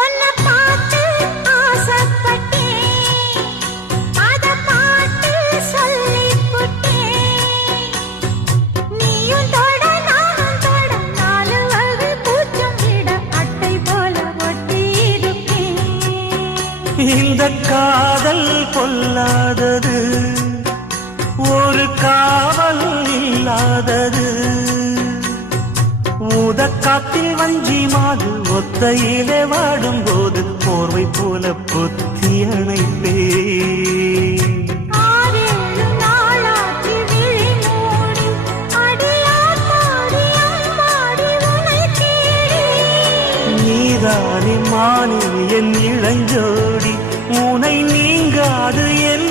உன்னை பார்த்து ஆசைப்பட்டேன், அத பாட்டு சொல்லிப் புட்டேன். நீயும் தொட நானும் தொட, நாலு வகை பூச்சும் விட அட்டை போல ஒட்டி இருப்பேன். இந்த காதல் பொல்லாதது, ஒரு காவல் இல்லாதது. ஊதக்காத்தில் வஞ்சி மாது ஒத்தையிலே வாடும் போது போர்வை போல பொத்தி அணைப்பே. ஆறேழு நாளாச்சு விழி மூடி, அடியாத்தாடி அம்மாடி உனை தேடி. நீதானே மானே என் இளஞ்சோடி, உனை நீங்காது என்